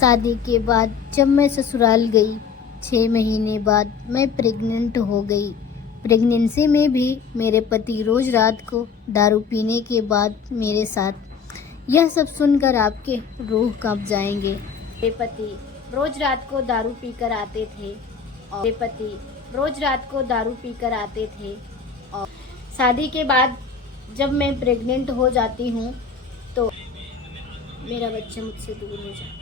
शादी के बाद जब मैं ससुराल गई 6 महीने बाद मैं प्रेग्नेंट हो गई। प्रेगनेंसी में भी मेरे पति रोज़ रात को दारू पीने के बाद मेरे साथ। यह सब सुनकर आपके रूह कांप जाएंगे। मेरे पति रोज़ रात को दारू पीकर आते थे और शादी के बाद जब मैं प्रेग्नेंट हो जाती हूँ तो मेरा बच्चा मुझसे दूर हो जाता है।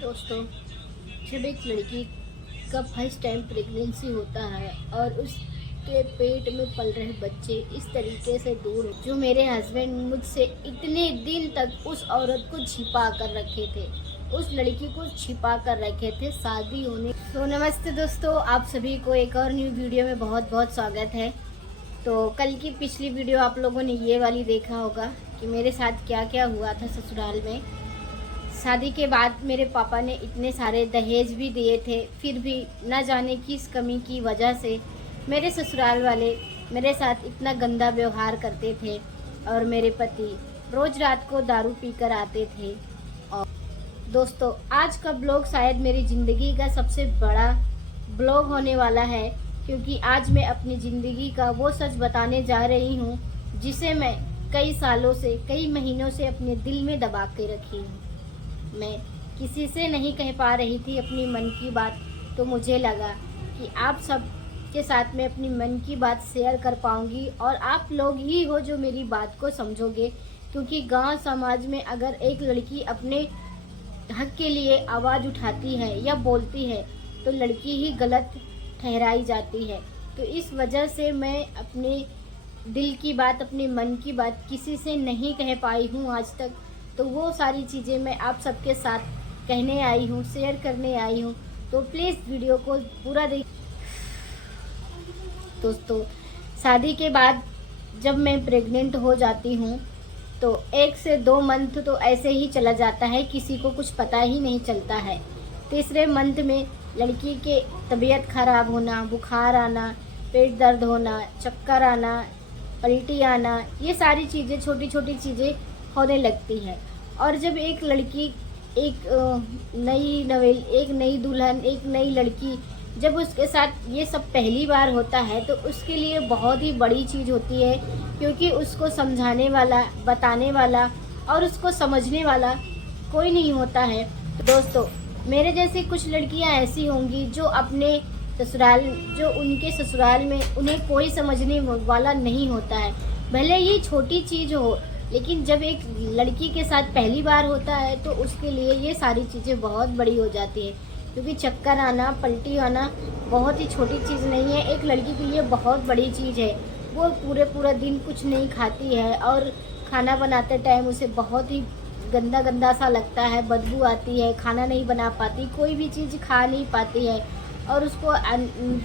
दोस्तों, जब एक लड़की का फर्स्ट टाइम प्रेगनेंसी होता है और उसके पेट में पल रहे बच्चे इस तरीके से दूर, जो मेरे हस्बैंड मुझसे इतने दिन तक उस औरत को छिपा कर रखे थे, उस लड़की को छिपा कर रखे थे शादी होने। तो नमस्ते दोस्तों, आप सभी को एक और न्यू वीडियो में बहुत बहुत स्वागत है। तो कल की पिछली वीडियो आप लोगों ने ये वाली देखा होगा कि मेरे साथ क्या क्या हुआ था ससुराल में। शादी के बाद मेरे पापा ने इतने सारे दहेज भी दिए थे, फिर भी न जाने किस कमी की वजह से मेरे ससुराल वाले मेरे साथ इतना गंदा व्यवहार करते थे और मेरे पति रोज़ रात को दारू पीकर आते थे। और दोस्तों, आज का ब्लॉग शायद मेरी ज़िंदगी का सबसे बड़ा ब्लॉग होने वाला है, क्योंकि आज मैं अपनी ज़िंदगी का वो सच बताने जा रही हूँ जिसे मैं कई सालों से, कई महीनों से अपने दिल में दबा के रखी हूँ। मैं किसी से नहीं कह पा रही थी अपनी मन की बात, तो मुझे लगा कि आप सब के साथ मैं अपनी मन की बात शेयर कर पाऊँगी और आप लोग ही हो जो मेरी बात को समझोगे। क्योंकि गांव समाज में अगर एक लड़की अपने हक के लिए आवाज़ उठाती है या बोलती है तो लड़की ही गलत ठहराई जाती है। तो इस वजह से मैं अपने दिल की बात, अपने मन की बात किसी से नहीं कह पाई हूँ आज तक। तो वो सारी चीज़ें मैं आप सबके साथ कहने आई हूँ, शेयर करने आई हूँ। तो प्लीज़ वीडियो को पूरा देख। दोस्तों, शादी के बाद जब मैं प्रेग्नेंट हो जाती हूँ तो 1 से 2 मंथ तो ऐसे ही चला जाता है, किसी को कुछ पता ही नहीं चलता है। तीसरे मंथ में लड़की के तबीयत खराब होना, बुखार आना, पेट दर्द होना, चक्कर आना, पलटी आना, ये सारी चीज़ें, छोटी छोटी चीज़ें होने लगती है। और जब एक लड़की, एक नई दुल्हन, एक नई लड़की, जब उसके साथ ये सब पहली बार होता है तो उसके लिए बहुत ही बड़ी चीज़ होती है, क्योंकि उसको समझाने वाला, बताने वाला और उसको समझने वाला कोई नहीं होता है। तो दोस्तों, मेरे जैसे कुछ लड़कियां ऐसी होंगी जो अपने ससुराल, जो उनके ससुराल में उन्हें कोई समझने वाला नहीं होता है। भले ही छोटी चीज़ हो, लेकिन जब एक लड़की के साथ पहली बार होता है तो उसके लिए ये सारी चीज़ें बहुत बड़ी हो जाती है। क्योंकि चक्कर आना, पलटी आना बहुत ही छोटी चीज़ नहीं है, एक लड़की के लिए बहुत बड़ी चीज़ है। वो पूरा दिन कुछ नहीं खाती है और खाना बनाते टाइम उसे बहुत ही गंदा गंदा सा लगता है, बदबू आती है, खाना नहीं बना पाती, कोई भी चीज़ खा नहीं पाती है और उसको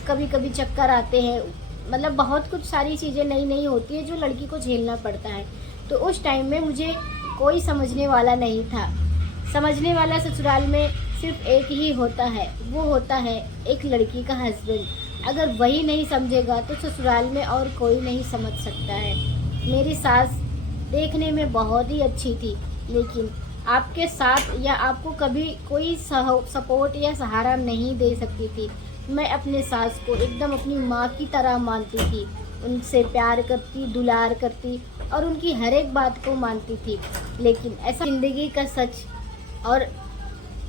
कभी कभी चक्कर आते हैं। मतलब बहुत कुछ सारी चीज़ें नई नई होती है जो लड़की को झेलना पड़ता है। तो उस टाइम में मुझे कोई समझने वाला नहीं था। समझने वाला ससुराल में सिर्फ एक ही होता है, वो होता है एक लड़की का हस्बैंड। अगर वही नहीं समझेगा तो ससुराल में और कोई नहीं समझ सकता है। मेरी सास देखने में बहुत ही अच्छी थी, लेकिन आपके साथ या आपको कभी कोई सपोर्ट या सहारा नहीं दे सकती थी। मैं अपने सास को एकदम अपनी माँ की तरह मानती थी, उनसे प्यार करती, दुलार करती और उनकी हर एक बात को मानती थी। लेकिन ऐसा ज़िंदगी का सच और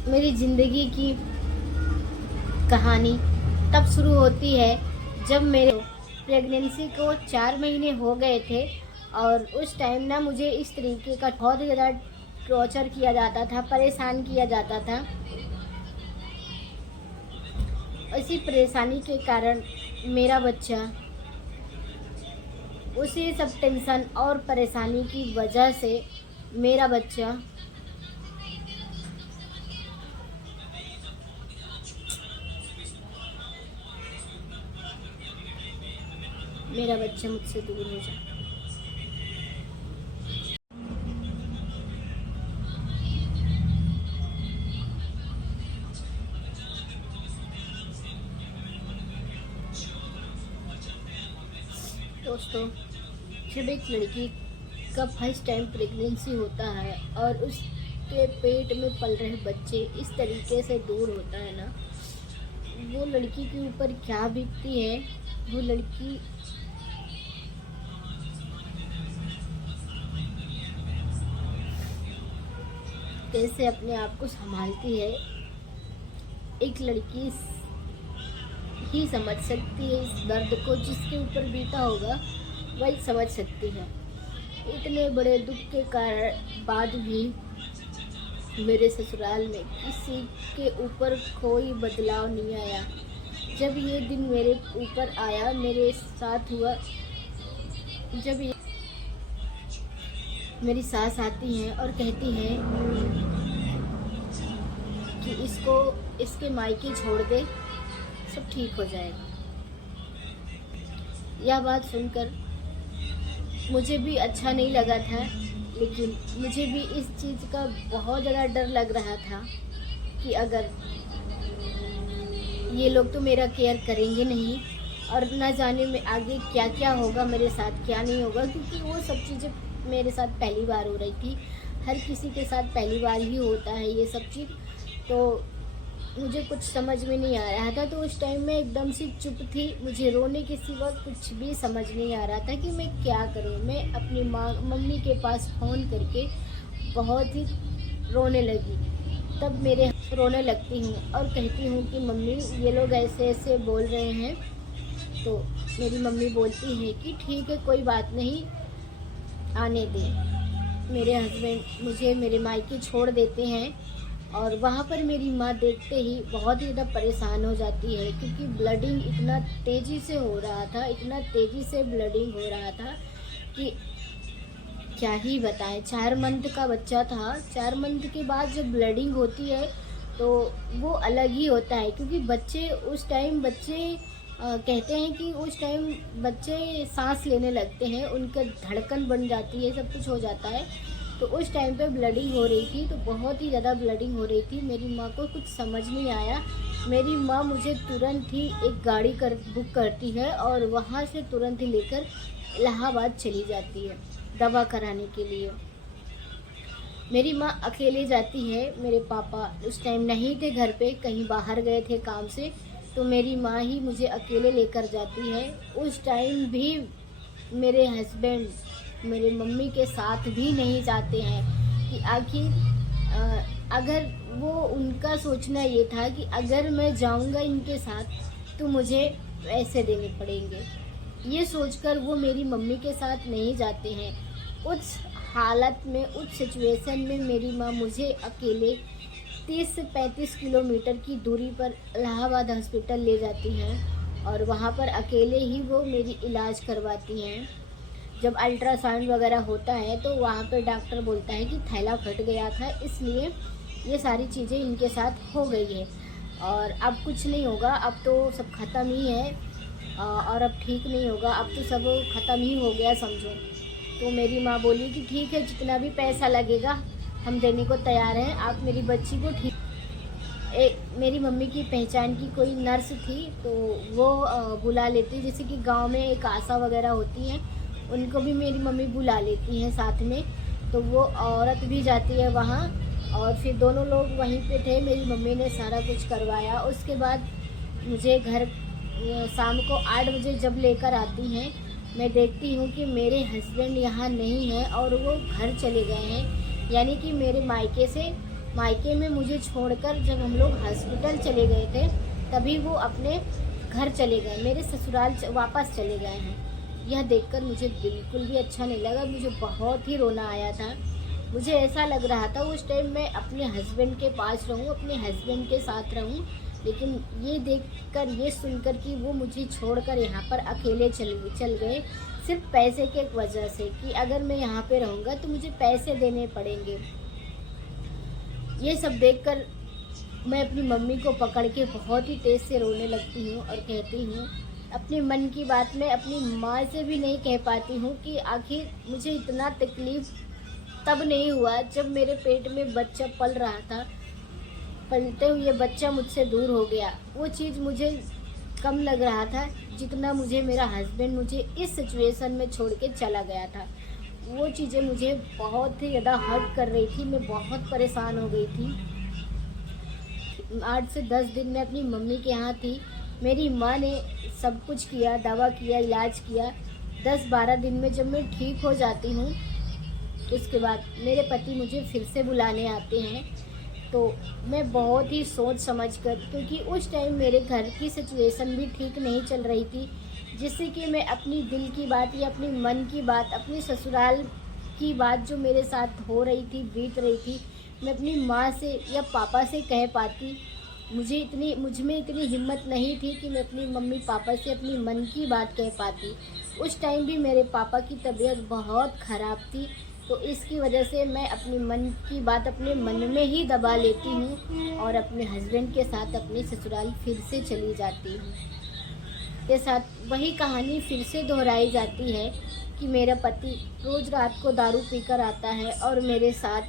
मेरी ज़िंदगी की कहानी तब शुरू होती है जब मेरे प्रेगनेंसी को 4 महीने हो गए थे और उस टाइम ना मुझे इस तरीके का बहुत ज़्यादा टॉर्चर किया जाता था, परेशान किया जाता था। इसी परेशानी के कारण मेरा बच्चा, उसी सब टेंशन और परेशानी की वजह से मेरा बच्चा मुझसे दूर हो जाता। दोस्तों, जब एक लड़की का फर्स्ट टाइम प्रेगनेंसी होता है और उसके पेट में पल रहे बच्चे इस तरीके से दूर होता है ना, वो लड़की के ऊपर क्या बीतती है, वो लड़की कैसे अपने आप को संभालती है, एक लड़की ही समझ सकती है इस दर्द को। जिसके ऊपर बीता होगा वही समझ सकती है। इतने बड़े दुख के कारण बाद भी मेरे ससुराल में किसी के ऊपर कोई बदलाव नहीं आया। जब ये दिन मेरे ऊपर आया, मेरे साथ हुआ, जब ये मेरी सास आती हैं और कहती हैं कि इसको इसके मायके छोड़ दे, सब ठीक हो जाएगा। यह बात सुनकर मुझे भी अच्छा नहीं लगा था, लेकिन मुझे भी इस चीज़ का बहुत ज़्यादा डर लग रहा था कि अगर ये लोग तो मेरा केयर करेंगे नहीं और ना जाने में आगे क्या क्या होगा मेरे साथ, क्या नहीं होगा, क्योंकि वो सब चीज़ें मेरे साथ पहली बार हो रही थी। हर किसी के साथ पहली बार ही होता है ये सब चीज़। तो मुझे कुछ समझ में नहीं आ रहा था। तो उस टाइम में एकदम से चुप थी, मुझे रोने के सिवा कुछ भी समझ नहीं आ रहा था कि मैं क्या करूं। मैं अपनी मम्मी के पास फ़ोन करके बहुत ही रोने लगी। तब मेरे रोने लगती हूँ और कहती हूँ कि मम्मी ये लोग ऐसे ऐसे बोल रहे हैं। तो मेरी मम्मी बोलती है कि ठीक है, कोई बात नहीं, आने दे। मेरे हस्बैंड मुझे मेरे मायके छोड़ देते हैं और वहाँ पर मेरी माँ देखते ही बहुत ही ज़्यादा परेशान हो जाती है, क्योंकि ब्लडिंग इतना तेज़ी से हो रहा था, इतना तेज़ी से ब्लडिंग हो रहा था कि क्या ही बताएं। 4 मंथ का बच्चा था। 4 मंथ के बाद जब ब्लडिंग होती है तो वो अलग ही होता है, क्योंकि बच्चे उस टाइम कहते हैं कि उस टाइम बच्चे सांस लेने लगते हैं, उनका धड़कन बन जाती है, सब कुछ हो जाता है। तो उस टाइम पे ब्लडिंग हो रही थी, तो बहुत ही ज़्यादा ब्लडिंग हो रही थी। मेरी माँ को कुछ समझ नहीं आया। मेरी माँ मुझे तुरंत ही एक गाड़ी बुक करती है और वहाँ से तुरंत ही लेकर इलाहाबाद चली जाती है दवा कराने के लिए। मेरी माँ अकेले जाती है। मेरे पापा उस टाइम नहीं थे घर पे, कहीं बाहर गए थे काम से। तो मेरी माँ ही मुझे अकेले लेकर जाती है। उस टाइम भी मेरे हस्बैंड मेरे मम्मी के साथ भी नहीं जाते हैं कि आखिर अगर वो, उनका सोचना ये था कि अगर मैं जाऊंगा इनके साथ तो मुझे पैसे देने पड़ेंगे। ये सोचकर वो मेरी मम्मी के साथ नहीं जाते हैं। उस हालत में, उस सिचुएशन में मेरी माँ मुझे अकेले 30 से 35 किलोमीटर की दूरी पर इलाहाबाद हॉस्पिटल ले जाती हैं और वहाँ पर अकेले ही वो मेरी इलाज करवाती हैं। जब अल्ट्रासाउंड वगैरह होता है तो वहाँ पे डॉक्टर बोलता है कि थैला फट गया था, इसलिए ये सारी चीज़ें इनके साथ हो गई है और अब कुछ नहीं होगा, अब तो सब ख़त्म ही है और अब ठीक नहीं होगा, अब तो सब ख़त्म ही हो गया समझो। तो मेरी माँ बोली कि ठीक है, जितना भी पैसा लगेगा हम देने को तैयार हैं, आप मेरी बच्ची को ठीक। मेरी मम्मी की पहचान की कोई नर्स थी तो वो बुला लेती, जैसे कि गांव में एक आशा वगैरह होती हैं, उनको भी मेरी मम्मी बुला लेती हैं साथ में। तो वो औरत भी जाती है वहाँ और फिर दोनों लोग वहीं पे थे। मेरी मम्मी ने सारा कुछ करवाया। उसके बाद मुझे घर शाम को 8 बजे जब लेकर आती हैं, मैं देखती हूँ कि मेरे हस्बैंड यहाँ नहीं हैं और वो घर चले गए हैं। यानी कि मेरे मायके में मुझे छोड़कर जब हम लोग हॉस्पिटल चले गए थे तभी वो अपने घर चले गए, मेरे ससुराल वापस चले गए हैं। यह देखकर मुझे बिल्कुल भी अच्छा नहीं लगा। मुझे बहुत ही रोना आया था। मुझे ऐसा लग रहा था उस टाइम मैं अपने हस्बैंड के पास रहूं, अपने हस्बैंड के साथ रहूं, लेकिन ये देखकर, ये सुनकर कि वो मुझे छोड़कर यहाँ पर अकेले चल गए सिर्फ पैसे के वजह से, कि अगर मैं यहाँ पे रहूँगा तो मुझे पैसे देने पड़ेंगे। ये सब देखकर मैं अपनी मम्मी को पकड़ के बहुत ही तेज़ से रोने लगती हूँ और कहती हूँ, अपने मन की बात मैं अपनी माँ से भी नहीं कह पाती हूँ कि आखिर मुझे इतना तकलीफ़ तब नहीं हुआ जब मेरे पेट में बच्चा पल रहा था। पलते हुए बच्चा मुझसे दूर हो गया, वो चीज़ मुझे कम लग रहा था जितना मुझे मेरा हस्बैंड मुझे इस सिचुएशन में छोड़ के चला गया था। वो चीज़ें मुझे बहुत ही ज़्यादा हर्ट कर रही थी। मैं बहुत परेशान हो गई थी। 8 से 10 दिन मैं अपनी मम्मी के यहाँ थी। मेरी माँ ने सब कुछ किया, दवा किया, इलाज किया। 10-12 दिन में जब मैं ठीक हो जाती हूँ, उसके बाद मेरे पति मुझे फिर से बुलाने आते हैं। तो मैं बहुत ही सोच समझ कर, क्योंकि उस टाइम मेरे घर की सिचुएशन भी ठीक नहीं चल रही थी, जिससे कि मैं अपनी दिल की बात या अपनी मन की बात, अपनी ससुराल की बात जो मेरे साथ हो रही थी, बीत रही थी, मैं अपनी माँ से या पापा से कह पाती। मुझ में इतनी हिम्मत नहीं थी कि मैं अपनी मम्मी पापा से अपनी मन की बात कह पाती। उस टाइम भी मेरे पापा की तबीयत बहुत ख़राब थी, तो इसकी वजह से मैं अपनी मन की बात अपने मन में ही दबा लेती हूँ और अपने हस्बैंड के साथ अपने ससुराल फिर से चली जाती हूँ। के साथ वही कहानी फिर से दोहराई जाती है कि मेरा पति रोज़ रात को दारू पीकर आता है और मेरे साथ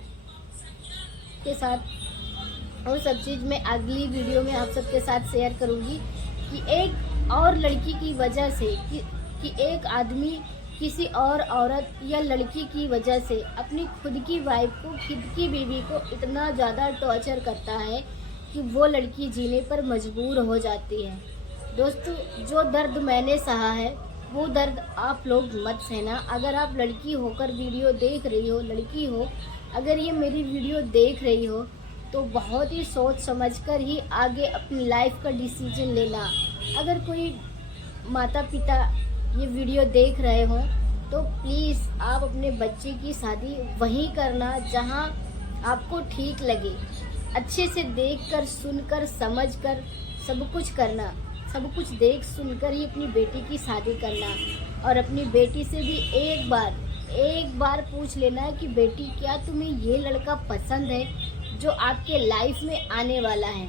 और सब चीज़ मैं अगली वीडियो में आप सबके साथ शेयर करूँगी कि एक और लड़की की वजह से कि एक आदमी किसी और औरत या लड़की की वजह से अपनी खुद की वाइफ को, खुद की बीवी को इतना ज़्यादा टॉर्चर करता है कि वो लड़की जीने पर मजबूर हो जाती है। दोस्तों, जो दर्द मैंने सहा है वो दर्द आप लोग मत सहना। अगर आप लड़की होकर वीडियो देख रही हो, लड़की हो, अगर ये मेरी वीडियो देख रही हो, तो बहुत ही सोच समझकर ही आगे अपनी लाइफ का डिसीजन लेना। अगर कोई माता पिता ये वीडियो देख रहे हो तो प्लीज़ आप अपने बच्चे की शादी वहीं करना जहां आपको ठीक लगे। अच्छे से देखकर, सुनकर, समझकर सब कुछ करना। सब कुछ देख सुनकर ही अपनी बेटी की शादी करना। और अपनी बेटी से भी एक बार पूछ लेना कि बेटी, क्या तुम्हें ये लड़का पसंद है जो आपके लाइफ में आने वाला है?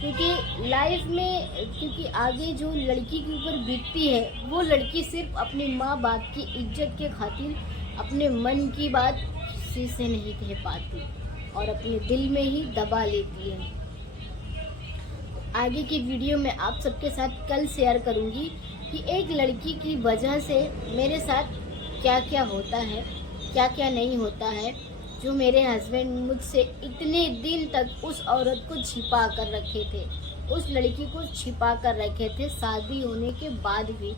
क्योंकि आगे जो लड़की के ऊपर बीतती है, वो लड़की सिर्फ अपने माँ बाप की इज्जत के खातिर अपने मन की बात किसी से नहीं कह पाती और अपने दिल में ही दबा लेती है। आगे की वीडियो में आप सबके साथ कल शेयर करूंगी कि एक लड़की की वजह से मेरे साथ क्या क्या होता है, क्या क्या नहीं होता है। जो मेरे हस्बैंड मुझसे इतने दिन तक उस औरत को छिपा कर रखे थे, उस लड़की को छिपा कर रखे थे, शादी होने के बाद भी।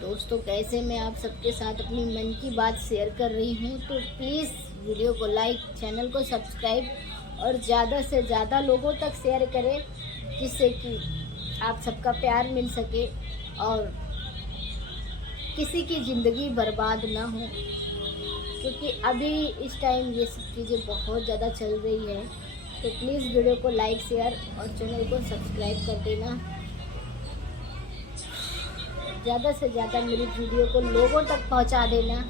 दोस्तों, कैसे मैं आप सबके साथ अपनी मन की बात शेयर कर रही हूँ, तो प्लीज़ वीडियो को लाइक, चैनल को सब्सक्राइब और ज़्यादा से ज़्यादा लोगों तक शेयर करें, जिससे कि आप सबका प्यार मिल सके और किसी की ज़िंदगी बर्बाद ना हो। क्योंकि अभी इस टाइम ये सब चीज़ें बहुत ज़्यादा चल रही है। तो प्लीज़ वीडियो को लाइक, शेयर और चैनल को सब्सक्राइब कर देना। ज़्यादा से ज़्यादा मेरी वीडियो को लोगों तक पहुंचा देना।